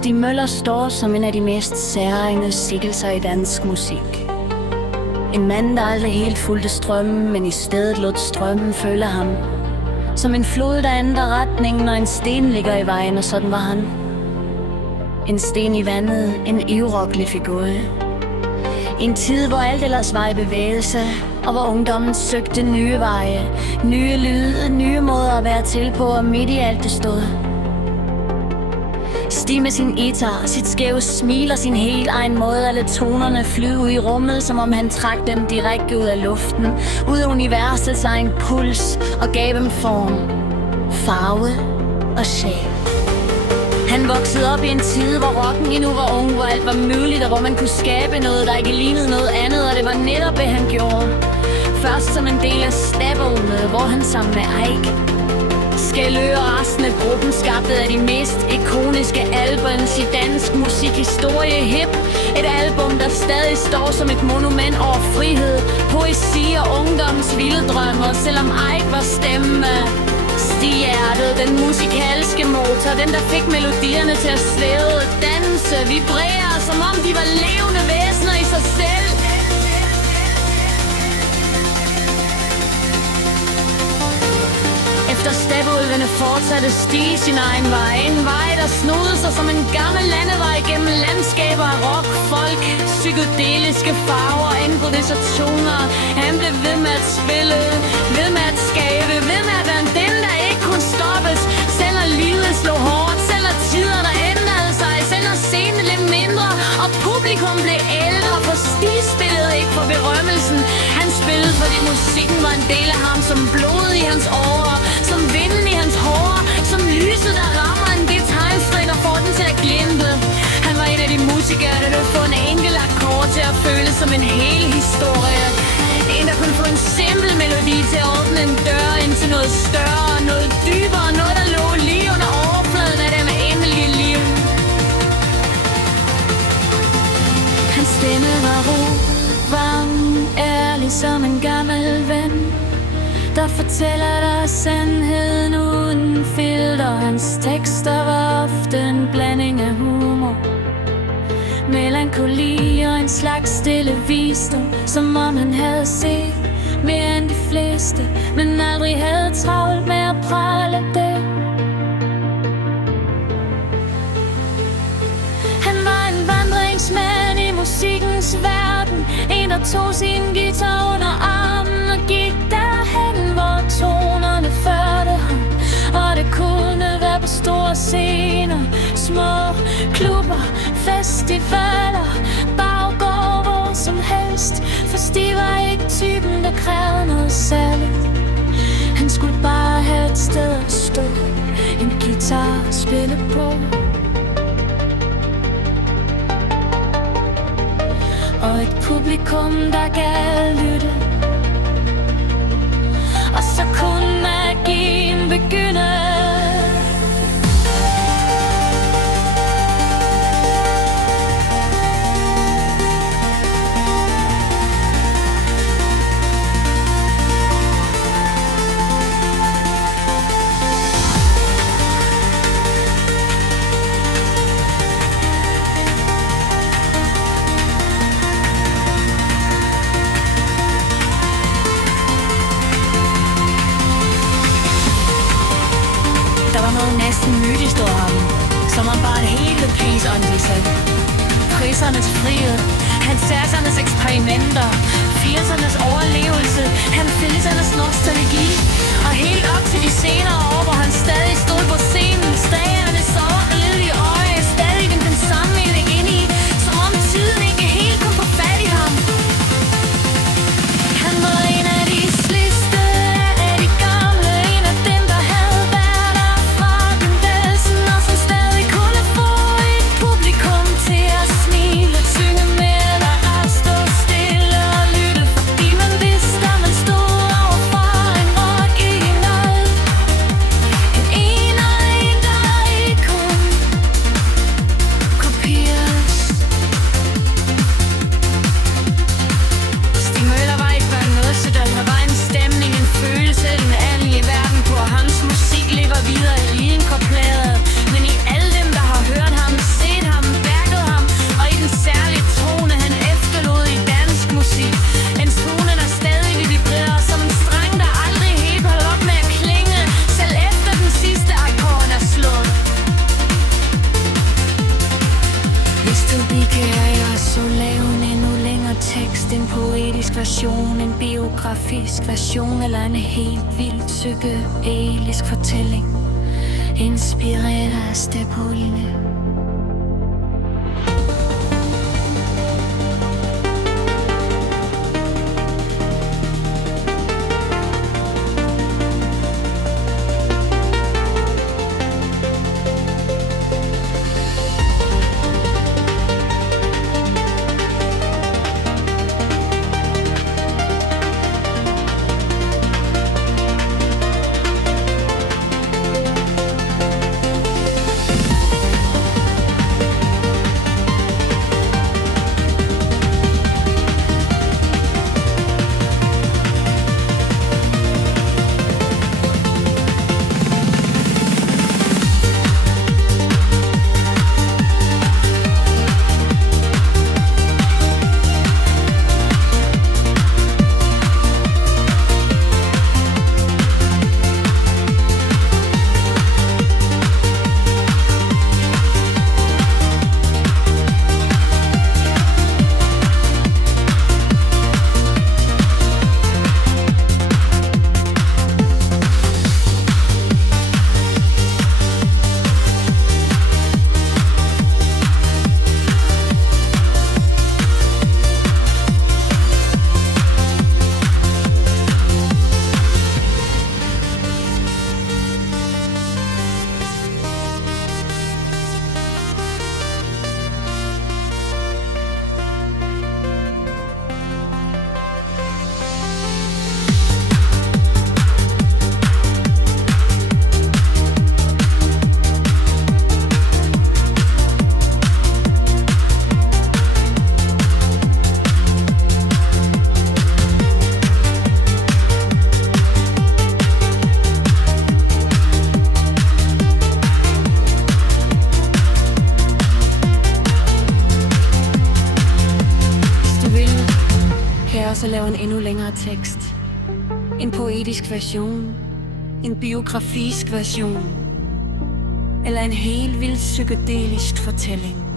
Stig Møller står som en af de mest særegne skikkelser i dansk musik. En mand, der aldrig helt fulgte strømmen, men i stedet lod strømmen følge ham. Som en flod, der ændrer retning, når en sten ligger i vejen, og sådan var han. En sten i vandet, en ivrokkelig figur. I en tid, hvor alt ellers var i bevægelse, og hvor ungdommen søgte nye veje, nye lyde, nye måder at være til på, og midt i alt det stod Stig med sin guitar, sit skæve smil og sin helt egen måde at lade tonerne flyde ud i rummet, som om han trak dem direkte ud af luften, ud af universets egen puls, og gav dem form, farve og sjæl. Han voksede op i en tid, hvor rocken endnu var ung, hvor alt var muligt, og hvor man kunne skabe noget, der ikke lignede noget andet, og det var netop det, han gjorde. Først som en del af Steppeulve, hvor han sammen med Ike, Skældø og resten af gruppen skabte af de mest ikoniske albums i dansk musikhistorie. Hip, et album, der stadig står som et monument over frihed, poesi og ungdoms vilde drømme. Og selvom Ike var stemme, Stig hjertet, den musikalske motor, den der fik melodierne til at svæve, danse, vibrere, som om de var levende væsener i sig selv. Efter Steppeulvene fortsatte Stig sin egen vej. En vej, der snodede sig som en gammel landevej gennem landskaber af rock, folk, psykedeliske farver, indbrudte toner. Han blev ved med at spille, ved med at skabe, ved med at være den, der ikke kunne stoppes. Selv når livet slog hårdt, selv når tider der ændrede sig, selv når scenen blev mindre, og publikum blev ældre. For Stig spillede ikke for berømmelsen, han spillede fordi musikken var en del af ham, som blodet i hans årer, som vinden i hans hår, som lyset, der rammer en guitarstring og får den til at glimte. Han var en af de musikere, der kunne få en enkelt akkord til at føles som en hel historie. En, der kunne få en simpel melodi til at åbne en dør ind til noget større, noget dybere, noget, der lå lige under overfladen af det med endelige liv. Hans stemme var ro, varm, ærlig som en gammel ven, der fortæller dig sandheden uden filter. Hans tekster var ofte en blanding af humor, melankoli og en slags stille visdom, som om han havde set mere end de fleste, men aldrig havde travlt med at prale det. Han var en vandringsmand i musikkens verden, en der tog sin guitar under armen og gik derhen, hvor tonerne førte ham. Og det kunne være på store scener, små klubber, festivaler, baggård, hvor som helst. For Stig var ikke typen, der krævede noget særligt. Han skulle bare have et sted at stå, en guitar at spille på, og et publikum, der gad lytte. Og så kunne magien begynde. Næsten mytisk over ham, som om bare et hele pris åndelig selv. Prisernes frihed, 70'ernes eksperimenter, 80'ernes overlevelse, 90'ernes nostalgi, og helt op til de senere år, hvor han stadig stod på scenen, stagerne så ridelige øje, stadig den samme melding ind i, som om tiden ikke helt kom på fat i ham. Han var en af de sligste af de gamle, en af dem, der havde været der fra begyndelsen, og som stadig kunne få et publikum til at smile, synge med eller ret stå stille og lytte, fordi man vidste, at man stod overfor en rock i noget. En der ikke kunne poetisk version, en biografisk version eller en helt vild psykedelisk fortælling, inspireret af Stepholine. Så lave en endnu længere tekst. En poetisk version, en biografisk version, eller en helt vildt psykedelisk fortælling.